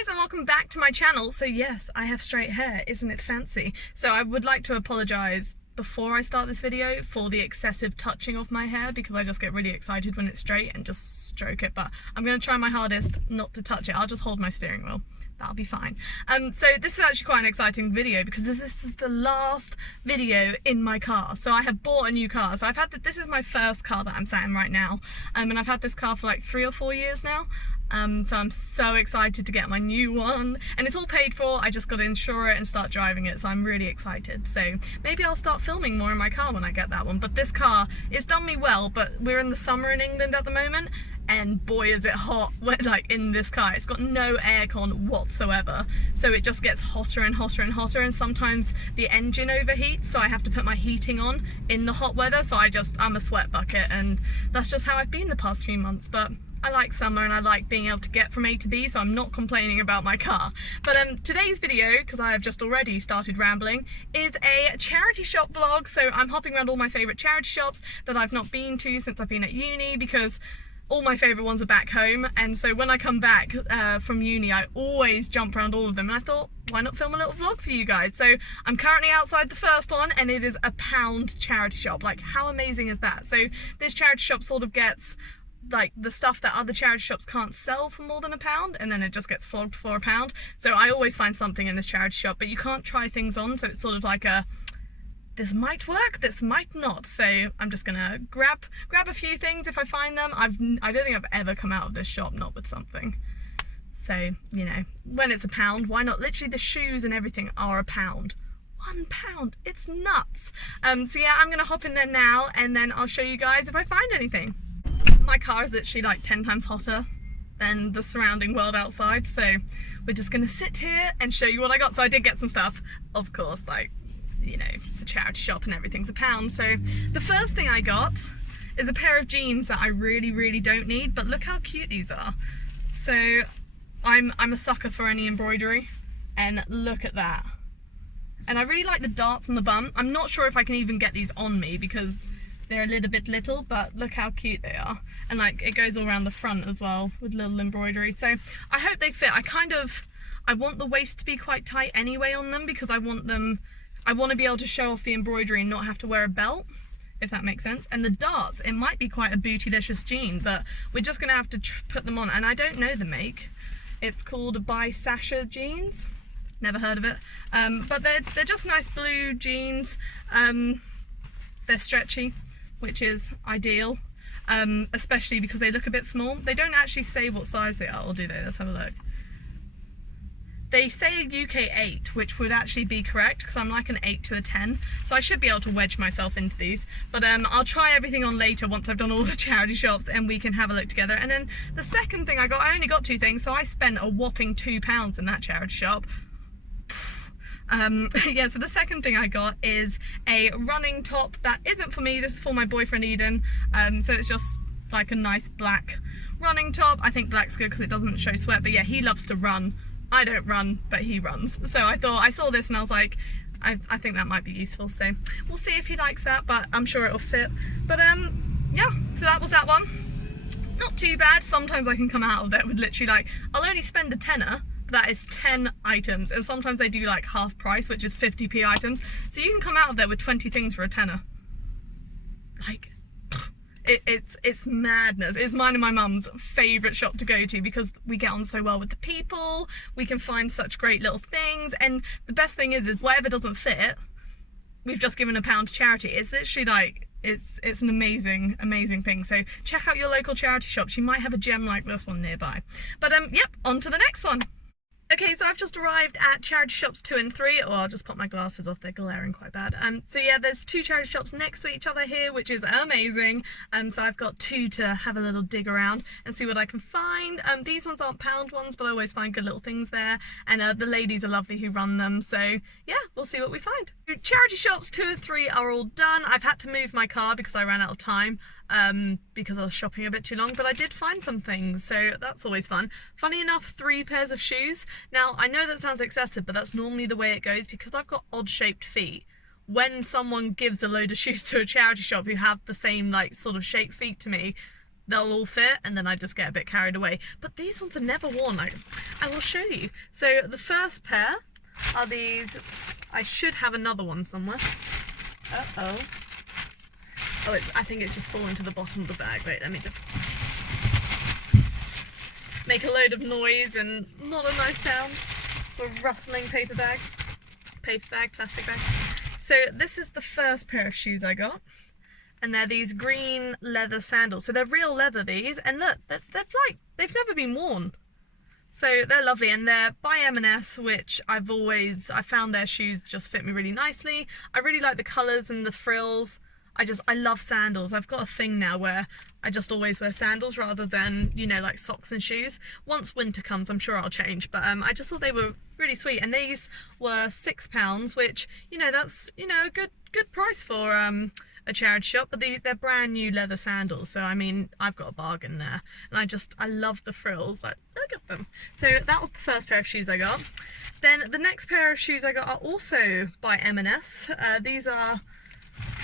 guys, and welcome back to my channel. So yes, I have straight hair, isn't it fancy? So I would like to apologise before I start this video for the excessive touching of my hair, because I just get really excited when it's straight and just stroke it, but I'm going to try my hardest not to touch it. I'll just hold my steering wheel. That'll be fine. So this is actually quite an exciting video because this is the last video in my car. So I have bought a new car. So this is my first car that I'm sat in right now. And I've had this car for like 3 or 4 years now. So I'm so excited to get my new one, and it's all paid for. I just got to insure it and start driving it, so I'm really excited. So maybe I'll start filming more in my car when I get that one. But this car, it's done me well, but we're in the summer in England at the moment, and boy is it hot when, like, in this car. It's got no aircon whatsoever, so it just gets hotter and hotter and hotter, and sometimes the engine overheats, so I have to put my heating on in the hot weather. So I'm a sweat bucket, and that's just how I've been the past few months. But I like summer and I like being able to get from A to B, so I'm not complaining about my car. But today's video, because I have just already started rambling, is a charity shop vlog. So I'm hopping around all my favourite charity shops that I've not been to since I've been at uni, because all my favourite ones are back home, and so when I come back from uni I always jump around all of them, and I thought, why not film a little vlog for you guys? So I'm currently outside the first one, and it is a £1 charity shop. Like, how amazing is that? So this charity shop sort of gets like the stuff that other charity shops can't sell for more than £1, and then it just gets flogged for £1. So I always find something in this charity shop, but you can't try things on, so it's sort of like this might work, this might not. So I'm just gonna grab a few things if I find them. I don't think I've ever come out of this shop not with something. So, you know, when it's £1, why not? Literally the shoes and everything are £1. £1, it's nuts. So yeah, I'm gonna hop in there now, and then I'll show you guys if I find anything. My car is literally like 10 times hotter than the surrounding world outside, so we're just gonna sit here and show you what I got. So I did get some stuff, of course, like, you know, it's a charity shop and everything's £1. So the first thing I got is a pair of jeans that I really don't need, but look how cute these are. So I'm a sucker for any embroidery, and look at that. And I really like the darts on the bum. I'm not sure if I can even get these on me because they're a little bit little, but look how cute they are. And like, it goes all around the front as well with little embroidery. So I hope they fit. I want the waist to be quite tight anyway on them, because I want to be able to show off the embroidery and not have to wear a belt, if that makes sense. And the darts, it might be quite a bootylicious jean, but we're just gonna have to put them on. And I don't know the make. It's called By Sasha jeans. Never heard of it. But they're just nice blue jeans. They're stretchy, which is ideal, especially because they look a bit small. They don't actually say what size they are, or do they? Let's have a look. They say a UK 8, which would actually be correct, because I'm like an 8 to a 10, so I should be able to wedge myself into these. But I'll try everything on later once I've done all the charity shops, and we can have a look together. And then the second thing I only got 2 things, so I spent a whopping £2 in that charity shop. Yeah, so the second thing I got is a running top that isn't for me. This is for my boyfriend Eden. So it's just like a nice black running top. I think black's good because it doesn't show sweat, but yeah, he loves to run. I don't run, but he runs. So I thought, I saw this and I was like, I think that might be useful. So we'll see if he likes that, but I'm sure it'll fit. But yeah, so that was that one. Not too bad. Sometimes I can come out of there with literally like, I'll only spend a tenner. That is 10 items, and sometimes they do like half price, which is 50p items, so you can come out of there with 20 things for a tenner. Like, it's madness. It's mine and my mum's favourite shop to go to, because we get on so well with the people, we can find such great little things, and the best thing is whatever doesn't fit, we've just given £1 to charity. It's literally like, it's an amazing thing. So check out your local charity shops, you might have a gem like this one nearby. But yep, on to the next one. Okay, so I've just arrived at charity shops 2 and 3. Well, I'll just put my glasses off, they're glaring quite bad. So yeah, there's 2 charity shops next to each other here, which is amazing. So I've got 2 to have a little dig around and see what I can find. These ones aren't £1 ones, but I always find good little things there. And the ladies are lovely who run them. So yeah, we'll see what we find. Charity shops 2 and 3 are all done. I've had to move my car because I ran out of time. Because I was shopping a bit too long, but I did find some things, so that's always fun. Funny enough, 3 pairs of shoes. Now, I know that sounds excessive, but that's normally the way it goes, because I've got odd-shaped feet. When someone gives a load of shoes to a charity shop who have the same, like, sort of shaped feet to me, they'll all fit, and then I just get a bit carried away. But these ones are never worn. I will show you. So the first pair are these. I should have another one somewhere. Uh-oh. Oh, I think it's just fallen to the bottom of the bag. Wait, let me just make a load of noise and not a nice sound for a rustling paper bag, plastic bag. So this is the first pair of shoes I got, and they're these green leather sandals. So they're real leather, these, and look, they've never been worn. So they're lovely, and they're by M&S, which I found their shoes just fit me really nicely. I really like the colours and the frills. I love sandals. I've got a thing now where I just always wear sandals rather than, you know, like socks and shoes. Once winter comes, I'm sure I'll change, but I just thought they were really sweet, and these were £6, which, you know, that's, you know, a good price for a charity shop. But they're brand new leather sandals, so I mean, I've got a bargain there, and I love the frills. Like, look at them. So that was the first pair of shoes I got. Then the next pair of shoes I got are also by M&S. These are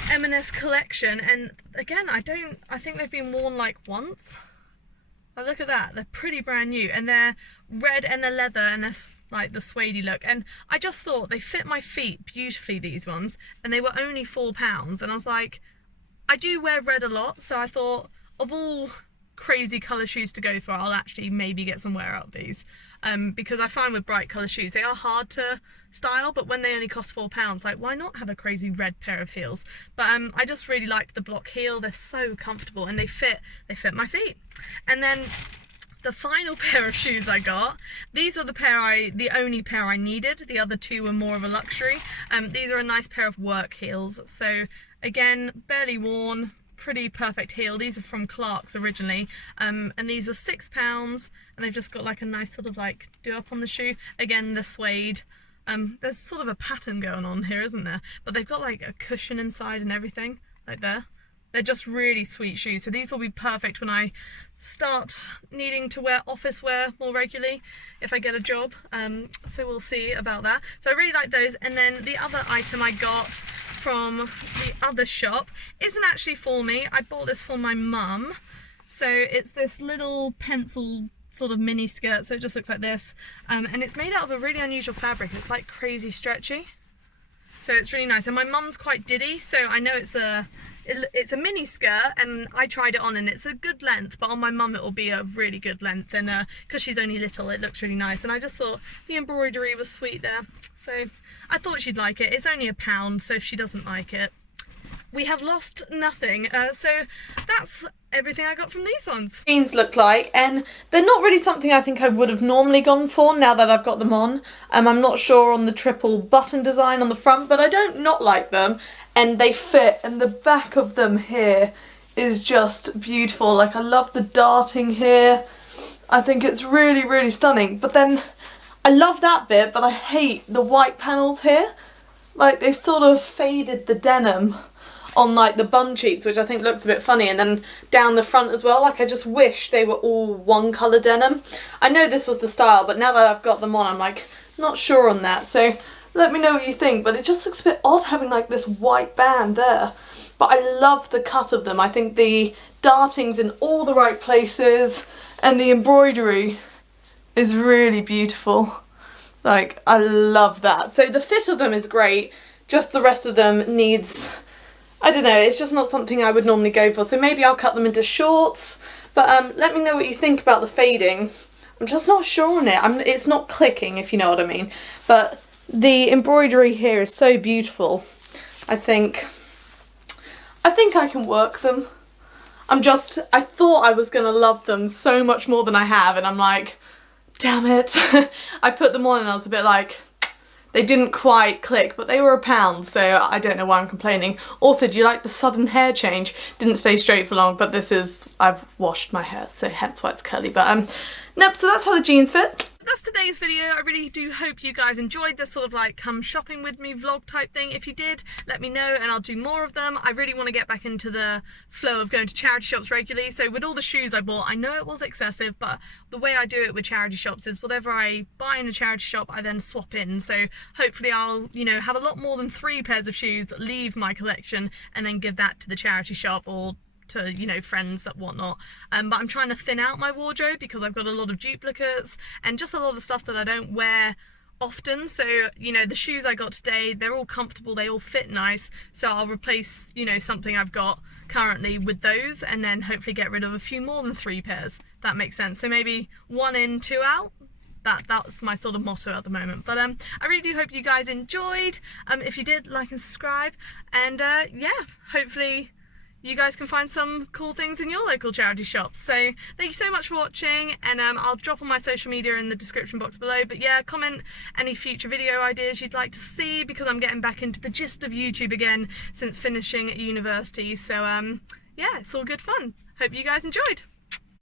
M&S collection, and again, I think they've been worn like once. Oh, look at that, they're pretty brand new, and they're red and they're leather, and they're like the suede look, and I just thought they fit my feet beautifully, these ones, and they were only £4, and I was like, I do wear red a lot, so I thought of all crazy colour shoes to go for, I'll actually maybe get some wear out of these, because I find with bright colour shoes, they are hard to style, but when they only cost £4, like, why not have a crazy red pair of heels? But I just really liked the block heel. They're so comfortable, and they fit my feet. And then the final pair of shoes I got, these were the only pair I needed. The other two were more of a luxury. These are a nice pair of work heels, so again, barely worn, pretty perfect heel. These are from Clark's originally, and these were £6, and they've just got like a nice sort of like do up on the shoe. Again, the suede. There's sort of a pattern going on here, isn't there? But they've got like a cushion inside and everything, like there. They're just really sweet shoes. So these will be perfect when I start needing to wear office wear more regularly if I get a job. So we'll see about that. So I really like those. And then the other item I got from the other shop isn't actually for me. I bought this for my mum. So it's this little pencil sort of mini skirt, so it just looks like this, and it's made out of a really unusual fabric. It's like crazy stretchy, so it's really nice, and my mum's quite diddy, so I know it's a mini skirt, and I tried it on and it's a good length, but on my mum it will be a really good length, and because she's only little, it looks really nice, and I just thought the embroidery was sweet there, so I thought she'd like it. It's only £1, so if she doesn't like it, we have lost nothing. So that's everything I got from these ones. Jeans look like, and they're not really something I think I would have normally gone for now that I've got them on. I'm not sure on the triple button design on the front, but I don't not like them, and they fit, and the back of them here is just beautiful. Like, I love the darting here. I think it's really, really stunning. But then I love that bit, but I hate the white panels here. Like, they've sort of faded the denim on like the bum cheeks, which I think looks a bit funny, and then down the front as well. Like, I just wish they were all one colour denim. I know this was the style, but now that I've got them on, I'm like not sure on that, so let me know what you think. But it just looks a bit odd having like this white band there, but I love the cut of them. I think the darting's in all the right places, and the embroidery is really beautiful. Like, I love that. So the fit of them is great, just the rest of them needs, I don't know, it's just not something I would normally go for, so maybe I'll cut them into shorts. But let me know what you think about the fading. I'm just not sure on it. It's not clicking, if you know what I mean. But the embroidery here is so beautiful. I think I can work them. I thought I was gonna love them so much more than I have, and I'm like, damn it. I put them on and I was a bit like, they didn't quite click, but they were £1, so I don't know why I'm complaining. Also, do you like the sudden hair change? Didn't stay straight for long, but I've washed my hair, so hence why it's curly. But nope, so that's how the jeans fit. That's today's video. I really do hope you guys enjoyed this sort of like come shopping with me vlog type thing. If you did, let me know and I'll do more of them. I really want to get back into the flow of going to charity shops regularly. So with all the shoes I bought, I know it was excessive, but the way I do it with charity shops is whatever I buy in a charity shop, I then swap in. So hopefully I'll, you know, have a lot more than 3 pairs of shoes that leave my collection and then give that to the charity shop, or to, you know, friends that whatnot. But I'm trying to thin out my wardrobe because I've got a lot of duplicates and just a lot of stuff that I don't wear often. So, you know, the shoes I got today, they're all comfortable, they all fit nice, so I'll replace, you know, something I've got currently with those, and then hopefully get rid of a few more than 3 pairs. That makes sense. So maybe 1 in, 2 out. That's my sort of motto at the moment. But I really do hope you guys enjoyed. If you did, like and subscribe, and yeah, hopefully you guys can find some cool things in your local charity shops. So thank you so much for watching, and I'll drop all my social media in the description box below. But yeah, comment any future video ideas you'd like to see, because I'm getting back into the gist of YouTube again since finishing at university. So yeah, it's all good fun. Hope you guys enjoyed.